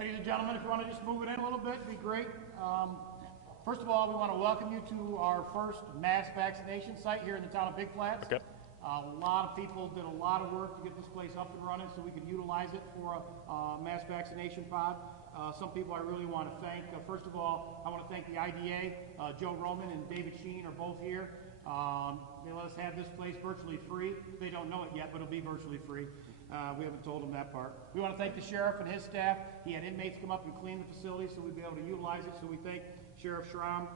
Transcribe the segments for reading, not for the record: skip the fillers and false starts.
Ladies and gentlemen, if you want to just move it in a little bit, it'd be great. First of all, we want to welcome you to our first mass vaccination site here in the town of Big Flats. Okay. A lot of people did a lot of work to get this place up and running so we could utilize it for a mass vaccination pod. Some people I really want to thank. First of all, I want to thank the IDA. Joe Roman and David Sheen are both here. They let us have this place virtually free. They don't know it yet, but it'll be virtually free. We haven't told them that part. We want to thank the sheriff and his staff. He had inmates come up and clean the facility so we'd be able to utilize it, so we thank Sheriff Schramm.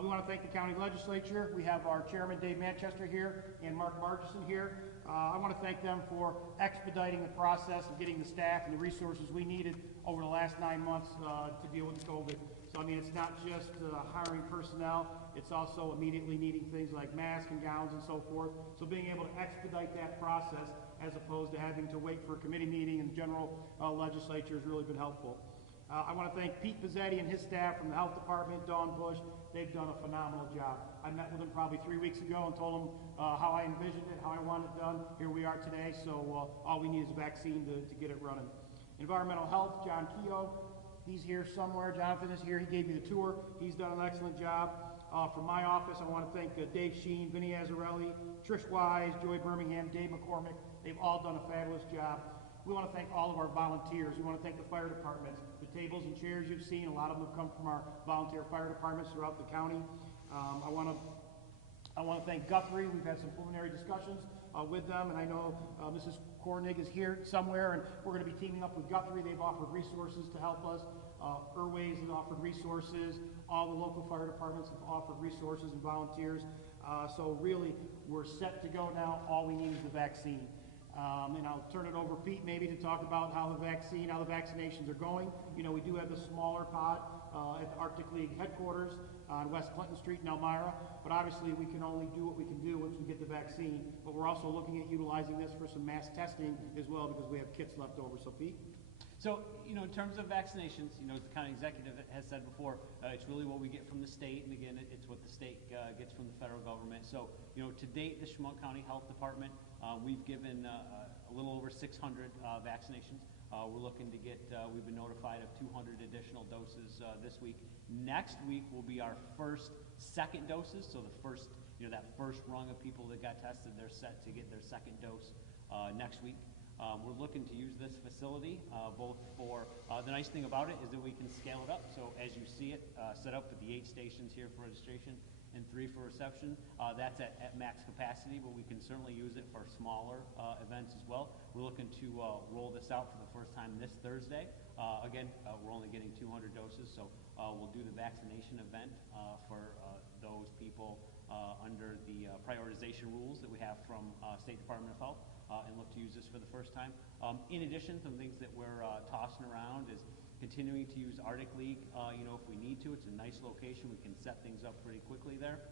We want to thank the county legislature. We have our chairman, Dave Manchester, here, and Mark Margison here. I want to thank them for expediting the process and getting the staff and the resources we needed over the last 9 months to deal with COVID. So, I mean, it's not just hiring personnel, it's also immediately needing things like masks and gowns and so forth. So being able to expedite that process as opposed to having to wait for a committee meeting and general legislature has really been helpful. I want to thank Pete Pizzetti and his staff from the health department, Dawn Bush. They've done a phenomenal job. I met with them probably 3 weeks ago and told them how I envisioned it, how I want it done. Here we are today, so all we need is a vaccine to get it running. Environmental health, John Keogh, he's here somewhere. Jonathan is here. He gave me the tour. He's done an excellent job. From my office, I want to thank Dave Sheen, Vinny Azzarelli, Trish Wise, Joy Birmingham, Dave McCormick. They've all done a fabulous job. We want to thank all of our volunteers. We want to thank the fire departments. The tables and chairs you've seen, a lot of them have come from our volunteer fire departments throughout the county. I want to thank Guthrie. We've had some preliminary discussions with them, and I know Mrs. Kornig is here somewhere, and we're going to be teaming up with Guthrie. They've offered resources to help us. Irways has offered resources. All the local fire departments have offered resources and volunteers. So really, we're set to go now. All we need is the vaccine. And I'll turn it over to Pete maybe to talk about how the vaccinations are going. You know, we do have the smaller pod at the Arctic League headquarters on West Clinton Street in Elmira, but obviously we can only do what we can do once we get the vaccine. But we're also looking at utilizing this for some mass testing as well because we have kits left over. So Pete? So, you know, in terms of vaccinations, you know, as the county executive has said before, it's really what we get from the state, and again, it's what the state gets from the federal government. So, you know, to date, the Chemung County Health Department, we've given a little over 600 vaccinations. We're looking to get, we've been notified of 200 additional doses this week. Next week will be our second doses, so the first, you know, that first rung of people that got tested, they're set to get their second dose next week. We're looking to use this facility both for, the nice thing about it is that we can scale it up. So as you see it set up with the 8 stations here for registration and 3 for reception, that's at max capacity, but we can certainly use it for smaller events as well. We're looking to roll this out for the first time this Thursday. Again, we're only getting 200 doses, so we'll do the vaccination event for those people under the prioritization rules that we have from State Department of Health. And look to use this for the first time. In addition, some things that we're tossing around is continuing to use Arctic League, you know, if we need to. It's a nice location. We can set things up pretty quickly there.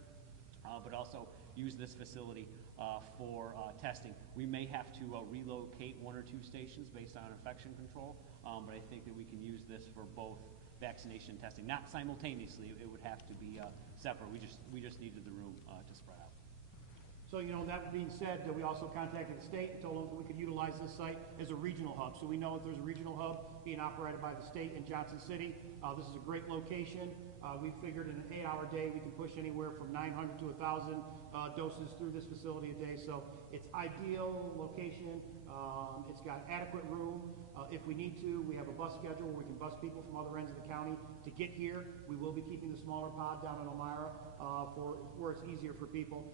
But also use this facility for testing. We may have to relocate 1 or 2 stations based on infection control, but I think that we can use this for both vaccination and testing. Not simultaneously, it would have to be separate. We just needed the room to spread out. So, you know, that being said, we also contacted the state and told them that we could utilize this site as a regional hub. So we know if there's a regional hub being operated by the state in Johnson City. This is a great location. We figured in an 8-hour day we can push anywhere from 900 to 1,000 doses through this facility a day. So it's ideal location. It's got adequate room. If we need to, we have a bus schedule where we can bus people from other ends of the county to get here. We will be keeping the smaller pod down in Elmira for where it's easier for people.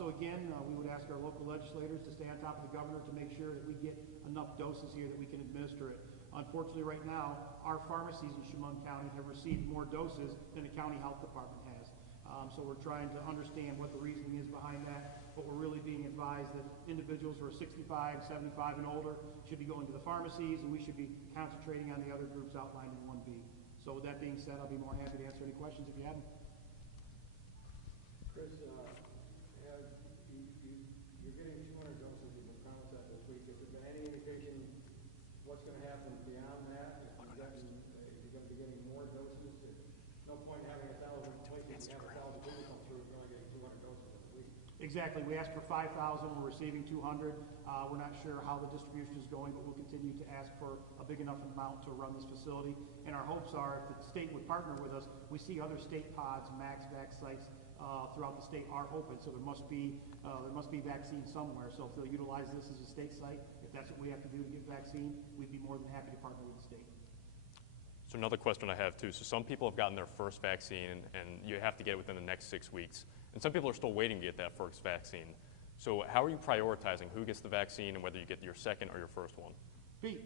So again, we would ask our local legislators to stay on top of the governor to make sure that we get enough doses here that we can administer it. Unfortunately, right now, our pharmacies in Chemung County have received more doses than the county health department has. So we're trying to understand what the reasoning is behind that, but we're really being advised that individuals who are 65, 75 and older should be going to the pharmacies, and we should be concentrating on the other groups outlined in 1B. So with that being said, I'll be more happy to answer any questions if you have them. Chris, you're getting 200 doses of the concept this week. Has there been any indication what's going to happen beyond that? If you're going to be getting more doses, there's no point in having 1,000 places and have 1,000 people come through if you're only getting 200 doses this week. Exactly. We asked for 5,000. We're receiving 200. We're not sure how the distribution is going, but we'll continue to ask for a big enough amount to run this facility. And our hopes are, if the state would partner with us, we see other state pods, MaxVax sites throughout the state are open. So there must be vaccine somewhere. So if they'll utilize this as a state site, if that's what we have to do to get vaccine, we'd be more than happy to partner with the state. So another question I have too. So some people have gotten their first vaccine and you have to get it within the next 6 weeks. And some people are still waiting to get that first vaccine. So how are you prioritizing who gets the vaccine and whether you get your second or your first one? Pete.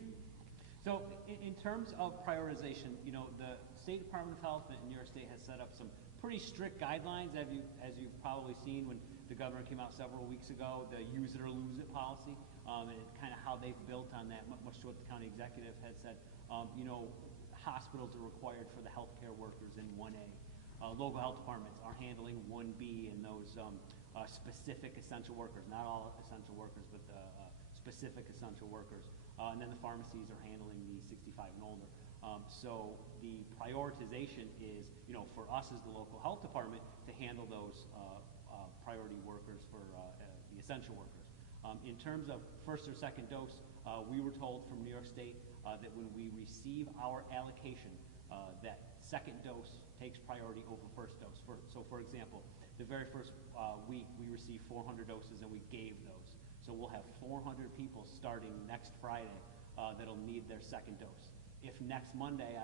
So in terms of prioritization, you know, the State Department of Health in New York State has set up some pretty strict guidelines, as you've probably seen when the governor came out several weeks ago, the use it or lose it policy, and kind of how they've built on that, much to what the county executive had said. You know, hospitals are required for the healthcare workers in 1A. Local health departments are handling 1B and those specific essential workers, not all essential workers, but specific essential workers. And then the pharmacies are handling the 65 and older. So the prioritization is, you know, for us as the local health department to handle those priority workers for the essential workers. In terms of first or second dose, we were told from New York State that when we receive our allocation, that second dose takes priority over first dose. So for example, the very first week we received 400 doses and we gave those. So we'll have 400 people starting next Friday that'll need their second dose. If next Monday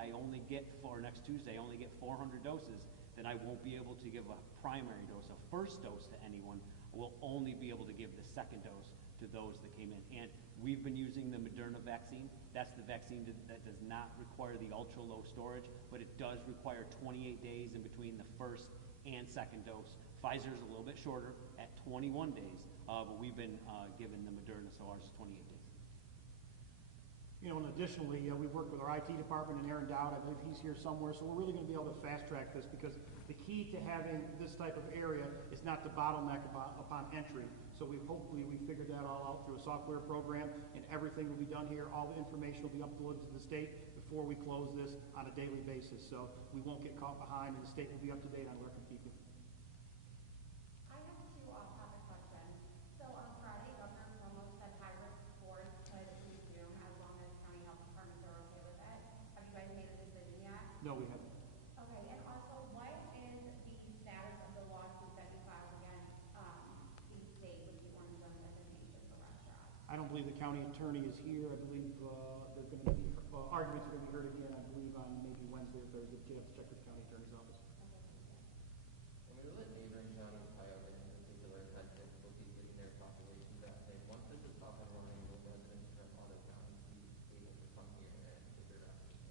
or next Tuesday I only get 400 doses, then I won't be able to give a primary dose, a first dose to anyone. We'll only be able to give the second dose to those that came in. And we've been using the Moderna vaccine. That's the vaccine that does not require the ultra-low storage, but it does require 28 days in between the first and second dose. Pfizer's a little bit shorter at 21 days, but we've been given the Moderna, so ours is 28 days. You know, and additionally, we've worked with our IT department and Aaron Dowd. I believe he's here somewhere. So we're really going to be able to fast track this because the key to having this type of area is not the bottleneck upon entry. So hopefully we figured that all out through a software program, and everything will be done here. All the information will be uploaded to the state before we close this on a daily basis. So we won't get caught behind, and the state will be up to date on record keeping. I have two off-topic questions. So on Friday, Governor Cuomo said high-risk boards could resume as long as county health departments are okay with it. Have you guys made a decision yet? No, we haven't. Okay, and also, what is the status of the lawsuit that you filed against the state with the orange zone designation for restaurants? I don't believe the county attorney is here. I believe there's going to be arguments are going to be heard again, I believe, on maybe Wednesday or Thursday. You have to check with the county attorney's office. And we know that neighboring town of Tioga in particular has had difficulties getting their population vaccinated. Once this is up and running, will residents from other counties be able to come here and get their vaccine?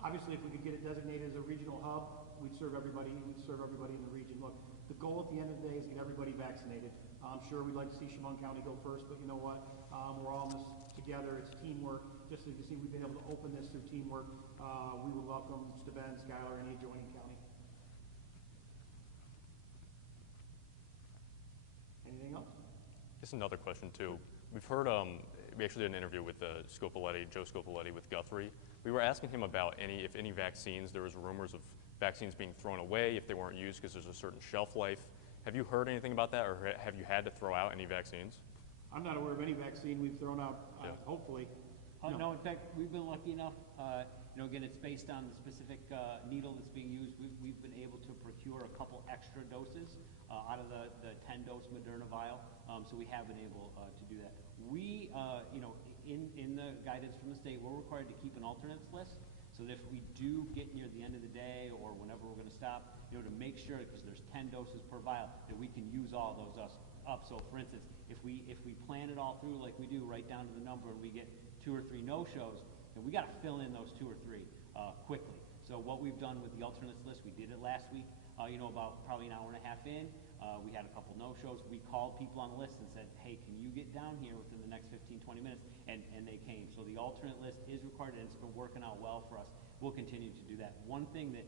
Obviously, if we could get it designated as a regional hub, we'd serve everybody in the region. Look, the goal at the end of the day is to get everybody vaccinated. I'm sure we'd like to see Chemung County go first, but you know what? We're all in this together. It's teamwork. Just as you see, we've been able to open this through teamwork. We would welcome Steuben, Schuyler, any adjoining county. Anything else? Just another question too. We've heard, we actually did an interview with Joe Scopoletti with Guthrie. We were asking him about if any vaccines, there was rumors of vaccines being thrown away if they weren't used because there's a certain shelf life. Have you heard anything about that, or have you had to throw out any vaccines? I'm not aware of any vaccine we've thrown out, hopefully. No, in fact, we've been lucky enough, you know, again, it's based on the specific needle that's being used. We've been able to procure a couple extra doses out of the 10-dose Moderna vial, so we have been able to do that. We, you know, in the guidance from the state, we're required to keep an alternates list, so that if we do get near the end of the day or whenever we're going to stop, you know, to make sure, because there's 10 doses per vial, that we can use all those up. So, for instance, if we plan it all through like we do, right down to the number, and we get 2 or 3 no-shows, then we got to fill in those 2 or 3 quickly. So what we've done with the alternates list, we did it last week. You know, about probably an hour and a half in, we had a couple no-shows. We called people on the list and said, hey, can you get down here within the next 15, 20 minutes? And they came. So the alternate list is required, and it's been working out well for us. We'll continue to do that. One thing that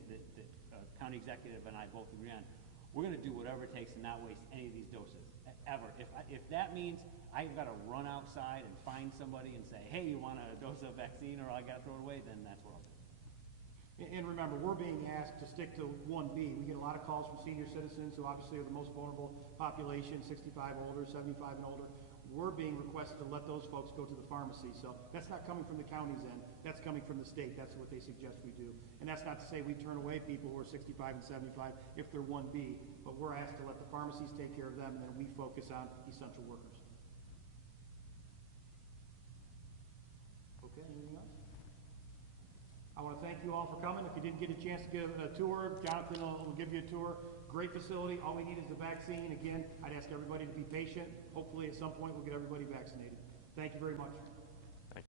county executive and I both agree on, we're going to do whatever it takes to not waste any of these doses, ever. If that means I've got to run outside and find somebody and say, hey, you want a dose of vaccine, or I got to throw it away, then that's what I'll do. And remember, we're being asked to stick to 1B. We get a lot of calls from senior citizens who obviously are the most vulnerable population, 65 older, 75 and older. We're being requested to let those folks go to the pharmacy. So that's not coming from the county's end. That's coming from the state. That's what they suggest we do. And that's not to say we turn away people who are 65 and 75 if they're 1B, but we're asked to let the pharmacies take care of them, and then we focus on essential workers. Okay, anything else? I want to thank you all for coming. If you didn't get a chance to give a tour, Jonathan will give you a tour. Great facility. All we need is the vaccine. Again, I'd ask everybody to be patient. Hopefully at some point we'll get everybody vaccinated. Thank you very much.